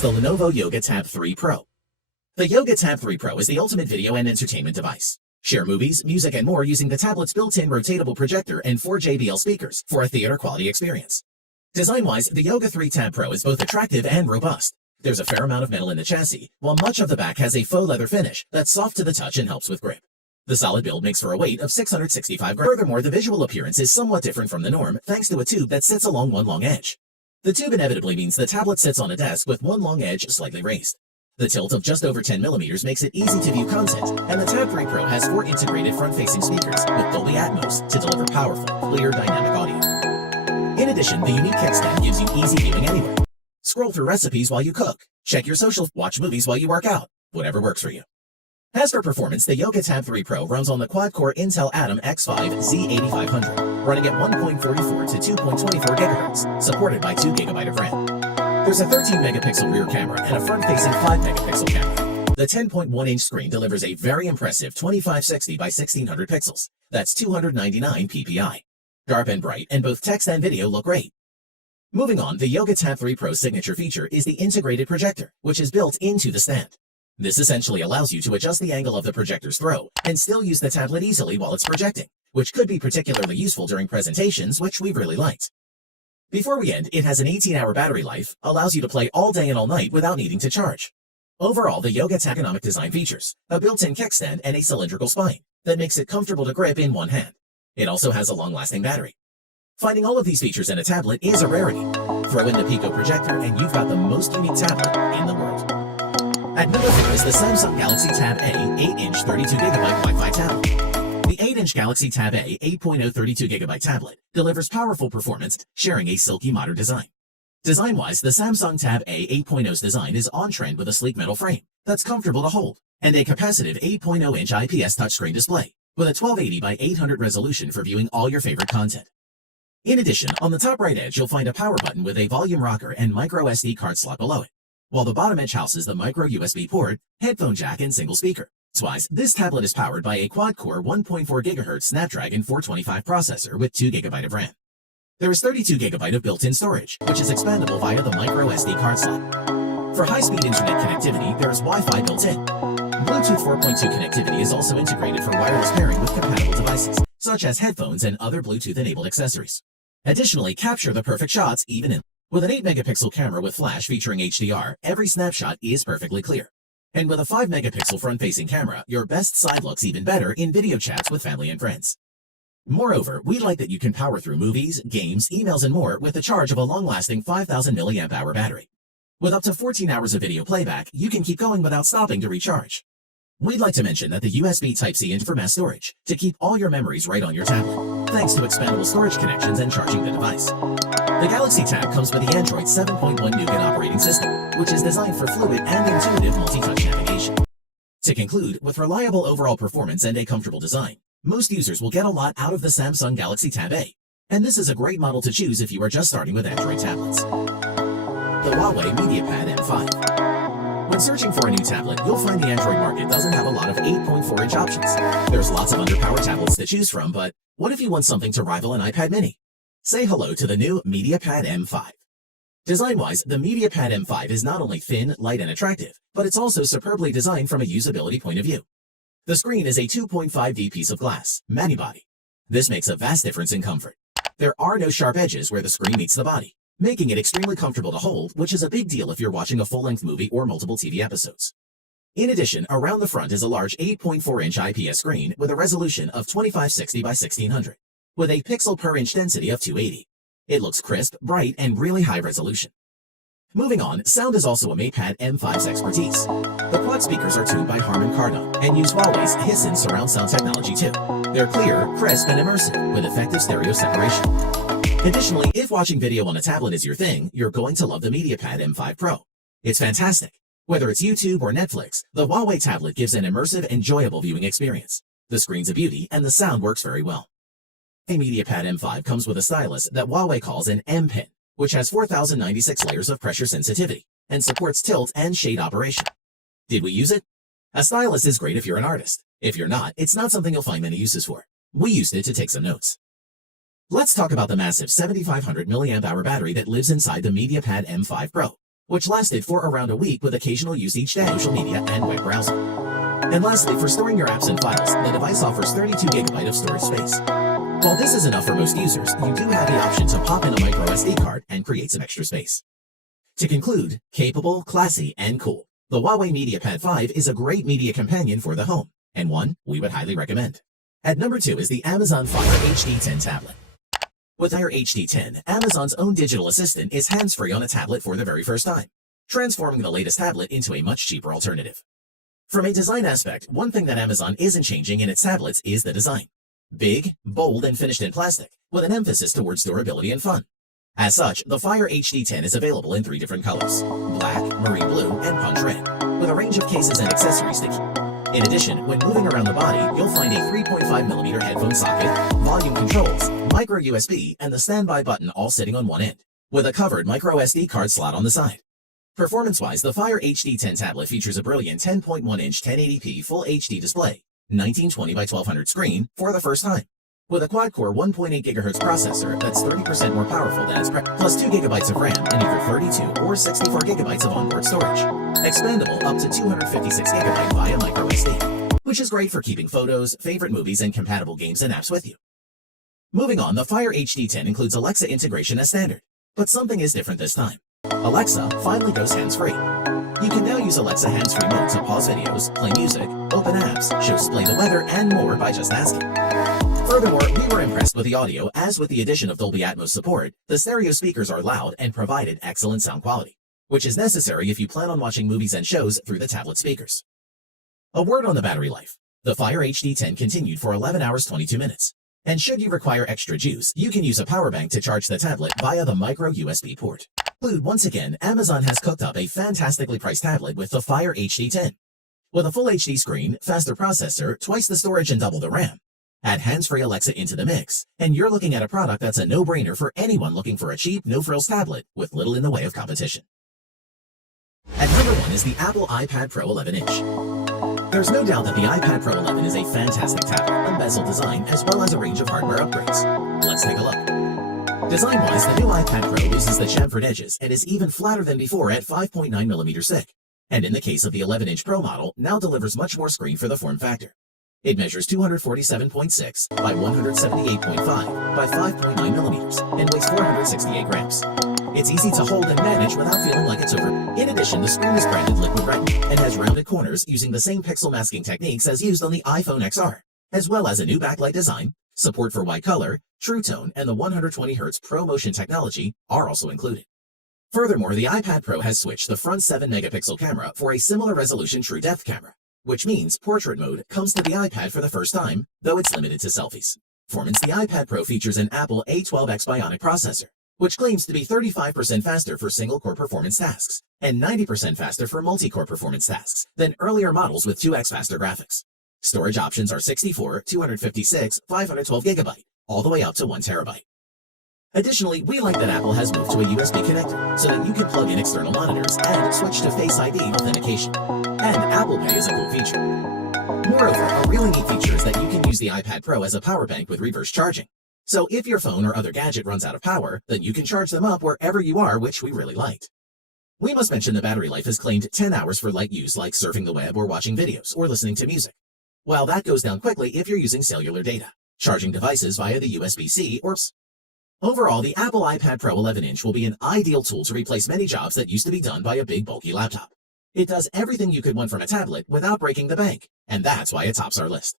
is the Lenovo Yoga Tab 3 Pro. The Yoga Tab 3 Pro is the ultimate video and entertainment device. Share movies, music, and more using the tablet's built-in rotatable projector and 4 JBL speakers for a theater-quality experience. Design-wise, the Yoga 3 Tab Pro is both attractive and robust. There's a fair amount of metal in the chassis, while much of the back has a faux leather finish that's soft to the touch and helps with grip. The solid build makes for a weight of 665 grams. Furthermore, the visual appearance is somewhat different from the norm thanks to a tube that sits along one long edge. The tube inevitably means the tablet sits on a desk with one long edge slightly raised. The tilt of just over 10 millimeters makes it easy to view content, and the Tab 3 Pro has 4 integrated front-facing speakers with Dolby Atmos to deliver powerful, clear dynamic audio. In addition, the unique kickstand gives you easy viewing anywhere. Scroll through recipes while you cook, check your social, watch movies while you work out, whatever works for you. As for performance, the Yoga Tab 3 Pro runs on the quad-core Intel Atom X5 Z8500, running at 1.44 to 2.24 GHz, supported by 2 GB of RAM. There's a 13-megapixel rear camera and a front-facing 5-megapixel camera. The 10.1-inch screen delivers a very impressive 2560 by 1600 pixels. That's 299 ppi. Sharp and bright, and both text and video look great. Moving on, the Yoga Tab 3 Pro's signature feature is the integrated projector, which is built into the stand. This essentially allows you to adjust the angle of the projector's throw and still use the tablet easily while it's projecting, which could be particularly useful during presentations, which we've really liked. Before we end, it has an 18-hour battery life, allows you to play all day and all night without needing to charge. Overall, the Yoga Tab ergonomic design features a built-in kickstand and a cylindrical spine that makes it comfortable to grip in one hand. It also has a long-lasting battery. Finding all of these features in a tablet is a rarity. Throw in the Pico projector and you've got the most unique tablet in the world. At number 4 is the Samsung Galaxy Tab A 8-inch 32GB Wi-Fi tablet. The 8-inch Galaxy Tab A 8.0 32GB tablet delivers powerful performance, sharing a silky modern design. Design-wise, the Samsung Tab A 8.0's design is on-trend with a sleek metal frame that's comfortable to hold, and a capacitive 8.0-inch IPS touchscreen display with a 1280 by 800 resolution for viewing all your favorite content. In addition, on the top right edge, you'll find a power button with a volume rocker and micro SD card slot below it, while the bottom edge houses the micro USB port, headphone jack, and single speaker. Wise, this tablet is powered by a quad-core 1.4 GHz Snapdragon 425 processor with 2 GB of RAM. There is 32 GB of built-in storage, which is expandable via the micro SD card slot. For high-speed internet connectivity, there is Wi-Fi built in. Bluetooth 4.2 connectivity is also integrated for wireless pairing with compatible devices, such as headphones and other Bluetooth-enabled accessories. Additionally, capture the perfect shots even in. With an 8-megapixel camera with flash featuring HDR, every snapshot is perfectly clear. And with a 5-megapixel front-facing camera, your best side looks even better in video chats with family and friends. Moreover, we like that you can power through movies, games, emails, and more with the charge of a long-lasting 5,000 mAh battery. With up to 14 hours of video playback, you can keep going without stopping to recharge. We'd like to mention that the USB Type-C in for mass storage to keep all your memories right on your tablet, thanks to expandable storage connections and charging the device. The Galaxy Tab comes with the Android 7.1 Nougat operating system, which is designed for fluid and intuitive multi-touch navigation. To conclude, with reliable overall performance and a comfortable design, most users will get a lot out of the Samsung Galaxy Tab A, and this is a great model to choose if you are just starting with Android tablets. The Huawei MediaPad M5. When searching for a new tablet, you'll find the Android market doesn't have a lot of 8.4-inch options. There's lots of underpowered tablets to choose from, but what if you want something to rival an iPad mini? Say hello to the new MediaPad M5. Design-wise, the MediaPad M5 is not only thin, light, and attractive, but it's also superbly designed from a usability point of view. The screen is a 2.5D piece of glass, Manibody. This makes a vast difference in comfort. There are no sharp edges where the screen meets the body, making it extremely comfortable to hold, which is a big deal if you're watching a full-length movie or multiple TV episodes. In addition, around the front is a large 8.4-inch IPS screen with a resolution of 2560 by 1600. With a pixel per inch density of 280. It looks crisp, bright, and really high resolution. Moving on, sound is also a MediaPad M5's expertise. The quad speakers are tuned by Harman Kardon and use Huawei's Hisense surround sound technology too. They're clear, crisp, and immersive with effective stereo separation. Additionally, if watching video on a tablet is your thing, you're going to love the MediaPad M5 Pro. It's fantastic. Whether it's YouTube or Netflix, the Huawei tablet gives an immersive, enjoyable viewing experience. The screen's a beauty, and the sound works very well. A MediaPad M5 comes with a stylus that Huawei calls an M Pen, which has 4,096 layers of pressure sensitivity and supports tilt and shade operation. Did we use it? A stylus is great if you're an artist. If you're not, it's not something you'll find many uses for. We used it to take some notes. Let's talk about the massive 7,500 mAh battery that lives inside the MediaPad M5 Pro. which lasted for around a week with occasional use each day, social media, and web browsing. And lastly, for storing your apps and files, the device offers 32GB of storage space. While this is enough for most users, you do have the option to pop in a micro SD card and create some extra space. To conclude, capable, classy, and cool, the Huawei MediaPad 5 is a great media companion for the home, and one we would highly recommend. At number 2 is the Amazon Fire HD10 tablet. With Fire HD10, Amazon's own digital assistant is hands-free on a tablet for the very first time, transforming the latest tablet into a much cheaper alternative. From a design aspect, one thing that Amazon isn't changing in its tablets is the design. Big, bold, and finished in plastic, with an emphasis towards durability and fun. As such, the Fire HD10 is available in 3 different colors: black, marine blue, and punch red, with a range of cases and accessories to keep. In addition, when moving around the body, you'll find a 3.5mm headphone socket, volume controls, micro USB, and the standby button all sitting on one end, with a covered micro SD card slot on the side. Performance-wise, the Fire HD10 tablet features a brilliant 10.1-inch 1080p Full HD display, 1920 by 1200 screen for the first time, with a quad-core 1.8 GHz processor that's 30% more powerful than its plus 2 GB of RAM and either 32 or 64 GB of onboard storage, expandable up to 256 GB via micro SD, which is great for keeping photos, favorite movies, and compatible games and apps with you. Moving on, the Fire HD10 includes Alexa integration as standard, but something is different this time. Alexa finally goes hands-free. You can now use Alexa hands-free mode to pause videos, play music, open apps, show display the weather, and more by just asking. Furthermore, we were impressed with the audio, as with the addition of Dolby Atmos support, the stereo speakers are loud and provided excellent sound quality, which is necessary if you plan on watching movies and shows through the tablet speakers. A word on the battery life. The Fire HD10 continued for 11 hours 22 minutes. And should you require extra juice, you can use a power bank to charge the tablet via the micro USB port. Once again, Amazon has cooked up a fantastically priced tablet with the Fire HD10. With a full HD screen, faster processor, twice the storage, and double the RAM. Add hands-free Alexa into the mix, and you're looking at a product that's a no-brainer for anyone looking for a cheap, no-frills tablet with little in the way of competition. At number 1 is the Apple iPad Pro 11-inch. There's no doubt that the iPad Pro 11 is a fantastic tablet, bezel design, as well as a range of hardware upgrades. Let's take a look. Design-wise, the new iPad Pro loses the chamfered edges and is even flatter than before at 5.9mm thick, and in the case of the 11-inch Pro model, now delivers much more screen for the form factor. It measures 247.6 by 178.5 by 5.9mm and weighs 468 grams. It's easy to hold and manage without feeling like it's over. In addition, the screen is branded Liquid Retina and has rounded corners using the same pixel masking techniques as used on the iPhone XR, as well as a new backlight design. Support for white color, True Tone, and the 120Hz ProMotion technology are also included. Furthermore, the iPad Pro has switched the front 7-megapixel camera for a similar resolution True Depth camera, which means portrait mode comes to the iPad for the first time, though it's limited to selfies. Performance: the iPad Pro features an Apple A12X Bionic processor, which claims to be 35% faster for single-core performance tasks and 90% faster for multi-core performance tasks than earlier models with 2x faster graphics. Storage options are 64, 256, 512GB, all the way up to 1TB. Additionally, we like that Apple has moved to a USB connector so that you can plug in external monitors and switch to Face ID authentication. And Apple Pay is a cool feature. Moreover, a really neat feature is that you can use the iPad Pro as a power bank with reverse charging. So if your phone or other gadget runs out of power, then you can charge them up wherever you are, which we really liked. We must mention the battery life is claimed 10 hours for light use like surfing the web or watching videos or listening to music. While that goes down quickly if you're using cellular data, charging devices via the USB-C or PS. Overall, the Apple iPad Pro 11-inch will be an ideal tool to replace many jobs that used to be done by a big bulky laptop. It does everything you could want from a tablet without breaking the bank, and that's why it tops our list.